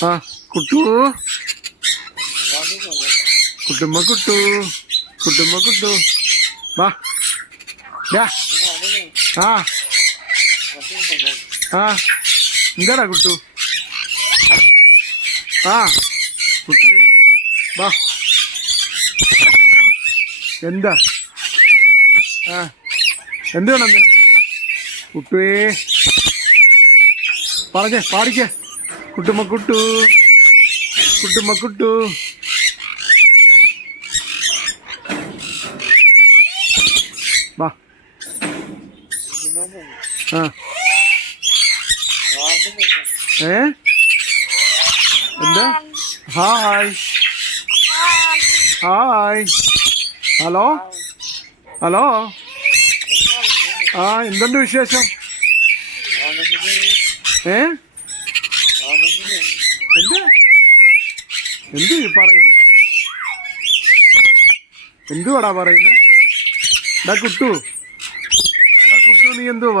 ആ കുട്ടു കുട്ടുമ്മ കുട്ടു കുട്ടുമ്മ കുട്ടു വാ ആ ആ എന്താടാ കുട്ടു ആ കുട്ടു വാ എന്താ ആ എന്ത് വേണം നിനക്ക് കുട്ടുവേ പറഞ്ഞേ പാടിക്കേ കുട്ടുമ്മ കുട്ടു കുട്ടുമ്മ കുട്ടു വാ ആ എന്താ ഹായ് ഹായ് ഹലോ ഹലോ ആ എന്തുണ്ട് വിശേഷം എന്ത് എന്ത് പറയുന്നത് എന്തുവാടാ പറയുന്നത് കുട്ടു നീ എന്തുവാ